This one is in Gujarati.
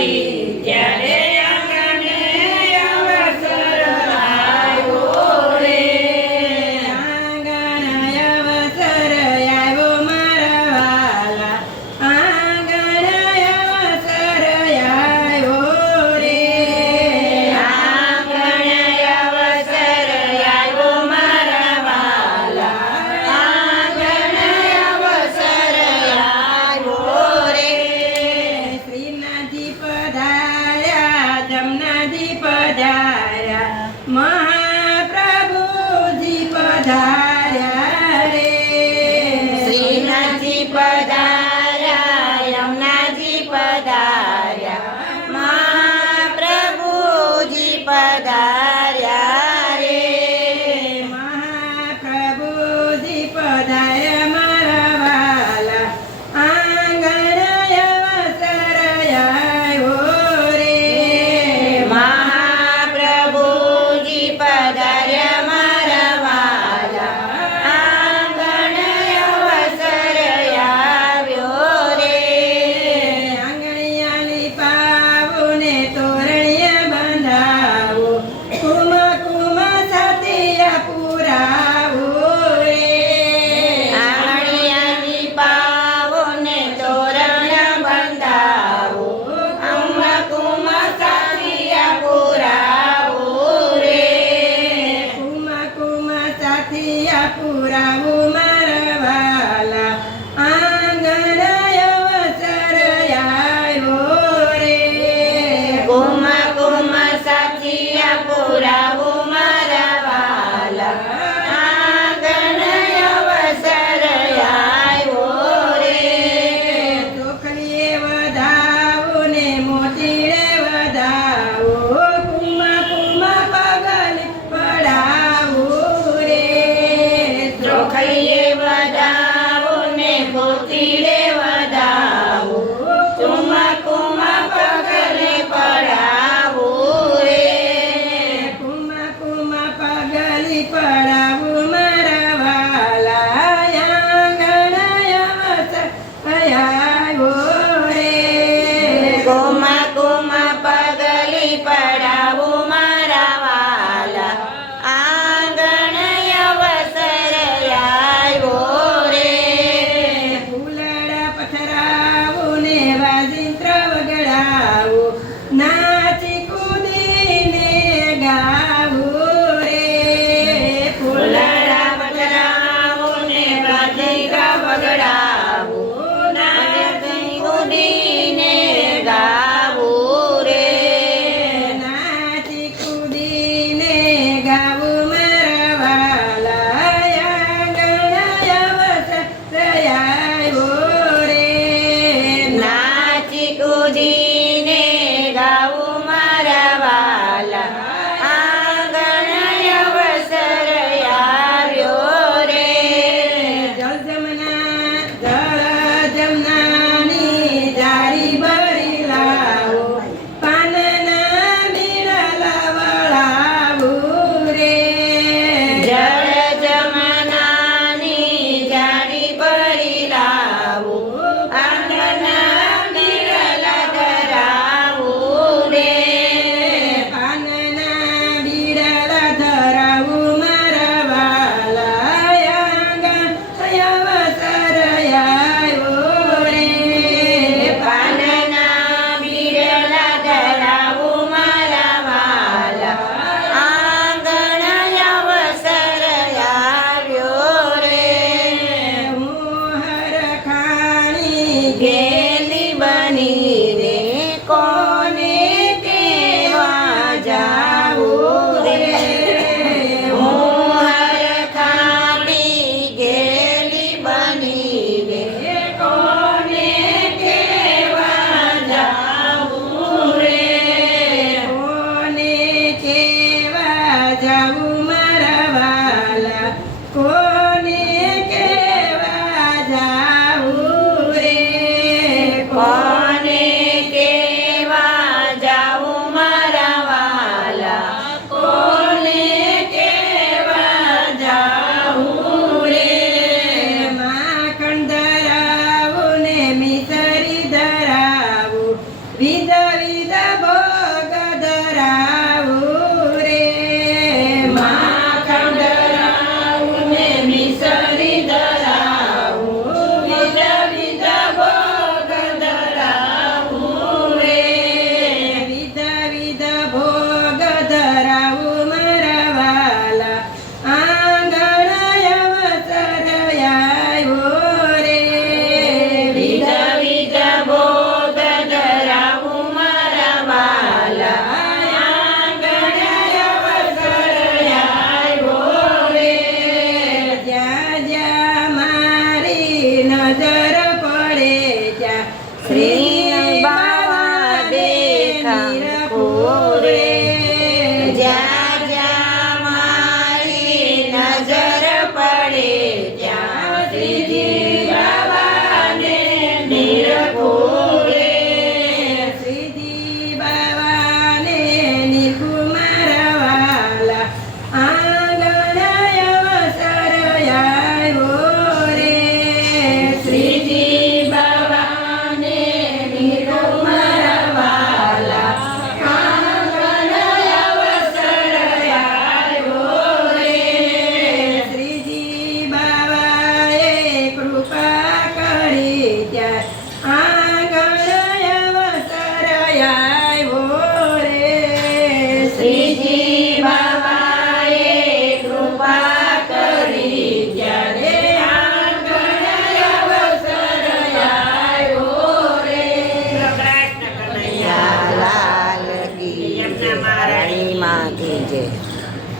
ભરી ત્યારે આંગણે અવસર આવ્યો રે. આંગણ અવસર આવ્યો મારા વાલા, આંગણ અવસર આવ્યો રે. આંગણે અવસર આવ્યો મારા વાલા, આંગણે અવસર આવ્યો રે. શ્રીનાથજી પધાર્યા, જમનાજી પધાર્યા, મહાપ્રભુજી પધાર્યા રે. શ્રીનાથજી પધાર્યા, યમુનાજી પધાર્યા, મહાપ્રભુજી પધાર્યા રે. મહાપ્રભુજી પધાર્યા મારા વાલા, આંગણ અવસર આવ્યો રે. મહાપ્રભુજી પધાર્યા મારા વાલા, આંગણે અવસર આવ્યો રે. આંગણિયાની પાવો ને તોરણિયા બંધાવો, કુમ કુમ સાથિયા પુરાવો રે. આંગણિયાની પાવો ને તોરણ બંધાવો, કુમ સાથિયા પુરાવો રે. કુમ કુમ સાથિયા પુરાવો મારા વાલા, આંગણ અવસર આવ્યો રે. કુમ સાથિયા પુરાવો મારા વાલા, આંગણે અવસર આવ્યો રે. ચોખલીએ વધાવો ને મોતીડે વધાવો, કુમ કુમ પગલે પડાવો રે. ચોખલીએ વધાવો ને પોતીડે વધાવો, કુમ પગલે પડાવો રે. કુમ કુમ પગલી પડાવો મારા વાલા, આંગણ અવસર આવ્યો રે. કુમ પગલી પડાવો મારા વાલા, આંગણે અવસર આવ્યો રે. ફૂલડા પથરાવો ને વાજિંત્ર વગડાવો, નાચી કૂદીને ગાવો રે. ફૂલડા પથરાવો ને વાજિંત્ર વગડાવો, નાચી કૂદીને ગાવો રે. નાચી કૂદીને ગાવો મારા વાલા, આંગણ અવસર આવ્યો રે. નાચી કૂદીને ગાવો મારા વાલા, આંગણે અવસર આવ્યો રે. જળ જમનાની જારી ભરી લાવો, પાનના બીડા વળાવો રે. જળ જમનાની જાડી ભરી લાવો, આંગણા બિરલા ધરાવો વિધ વિધ ભોગ